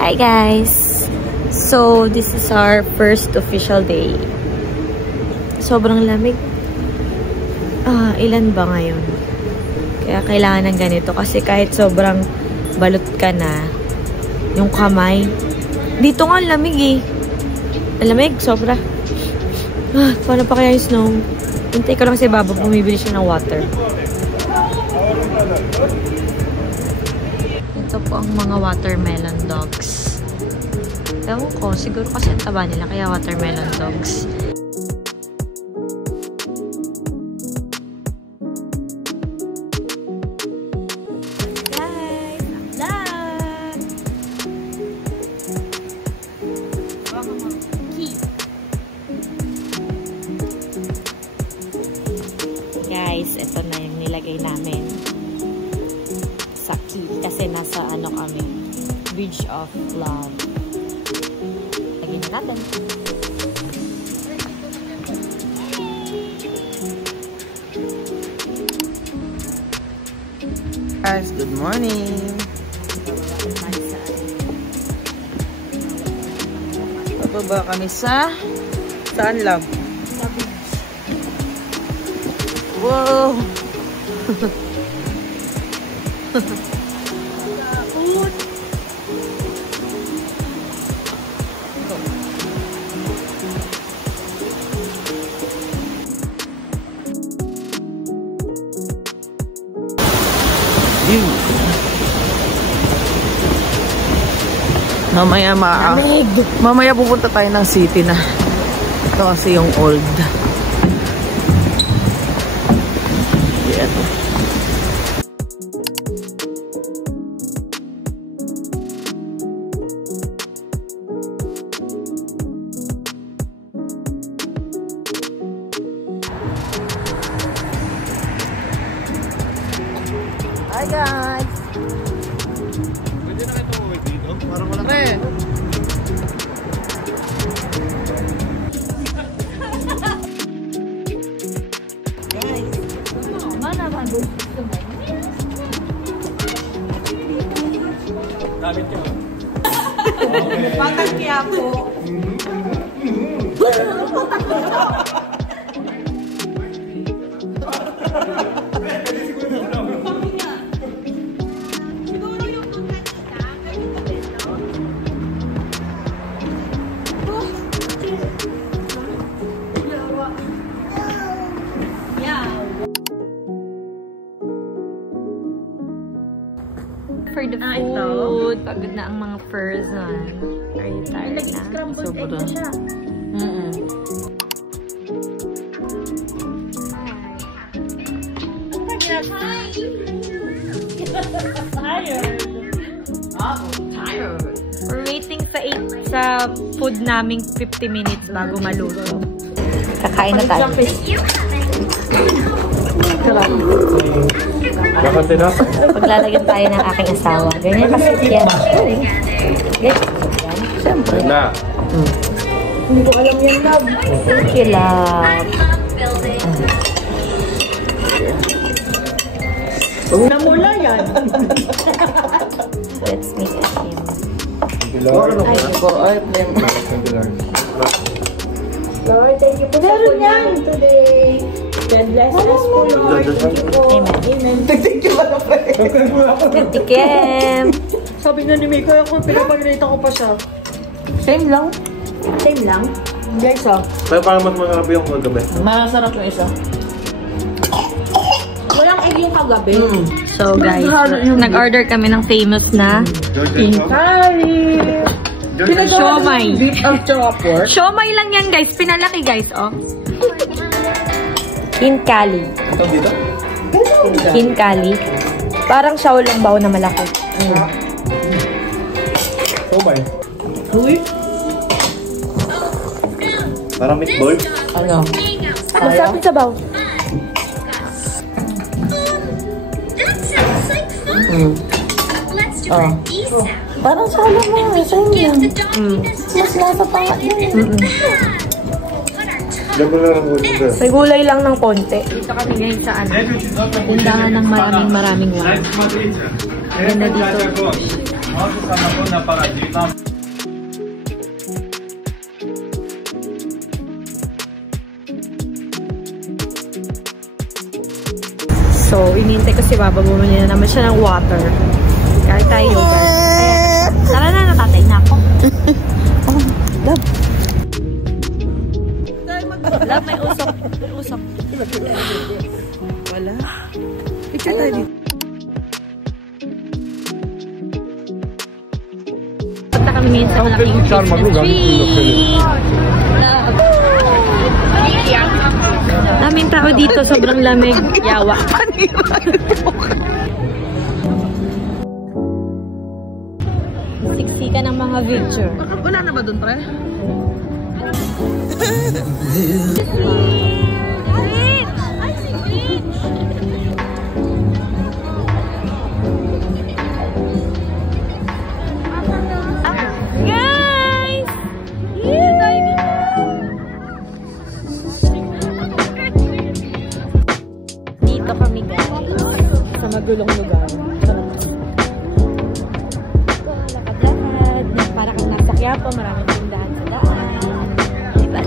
Hi guys! So, this is our first official day. Sobrang lamig. Ilan ba ngayon? Kaya kailangan ng ganito kasi kahit sobrang balot ka na, yung kamay, dito nga lamig eh. Lamig, sobra. Paano pa kaya yung snow? Hintay ko lang si Baba, bumibili siya ng water. Ito po ang mga watermelon dogs. Ewan ko, siguro kasi ang taba nila, kaya watermelon dogs. Guys, ito na yung nilagay namin sa key kasi nasa ano kami, Bridge of Love. Lagyan na natin. Guys, good morning. Bababa kami sa saan, love? Wow! Mamaya pupunta tayo ng city na. Ito kasi yung old. Yan. Hi guys! Pwede na kayo tumawag dito? Parang walang Dapat yun. Bakit kaya po? For the food, pagod na ang mga person. Are you tired na? Scrambled egg na siya. Tired. We're waiting sa food naming 50 minutes bago maluto. Kakain na tayo. Paglalagyan tayo ng aking asawa. Ganyan kasi yan. Siyempre. Hindi ko alam yan, love. Thank you, love. Namula yan. Let's make it him. Lord, thank you for supporting today. God bless us po, Lord. Thank you po. Amen. Thank you pala pa eh. Tikem. Sabi na ni Miko, ako pinapalilita ko pa siya. Same lang. Same lang? Guys, Pero parang mas masarap yung kagabi. masarap yung isa. Walang egg yung kagabi. So guys, nag-order kami ng famous na Hi! siomai. Beef of pork. Siomai lang yan guys. Pinalaki guys, oh. Hinkali. Ito dito? Hinkali. Parang xiaolongbao na malaki. Siomai. Uy? Parang meatball. Ano? Masarap yung sabaw. Parang sala mo. Same yan. Mas lasa pa nga yun. May gulay lang ng konti. Dito kami ngayon sa ano, tindahan ng maraming wine. Ganda dito. sama ko napaka-G-Pam. So, inintay ko si Baba, bumili na naman siya ng water. Kaya tayo yogurt. Ayan. Tara na, natatay na ako. Oh, love. Love, may usok. May usok. Wala. Picture tayo dito. Punta kami ngayon sa malaking Christmas tree. Daming tao dito, sobrang lamig. Yawa. Siksikan ng mga picture. Wala na ba dun, pre? Ay, si Grinch! Guys! Dito kami guys. Sa magulong lugar. Lakad-lakad. Para kang nasa Quiapo, maraming tindahan sa daan. Diba?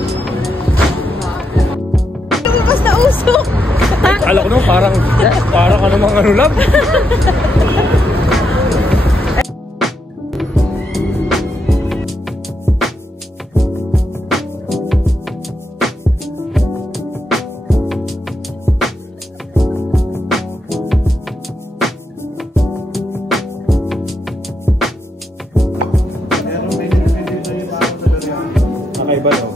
Lumabas na uso! Akala ko naman parang ka namang ano lang. Nakaiba daw.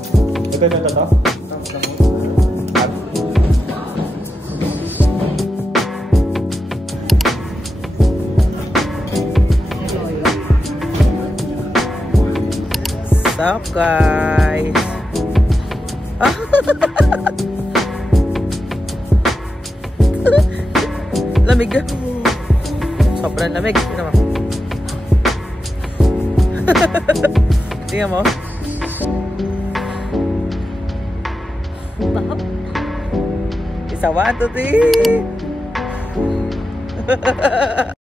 Ito na ito? What's up, guys? Lamig. Sobrang lamig. Tingnan mo. Tingnan mo. Isa, 1, 2, 3.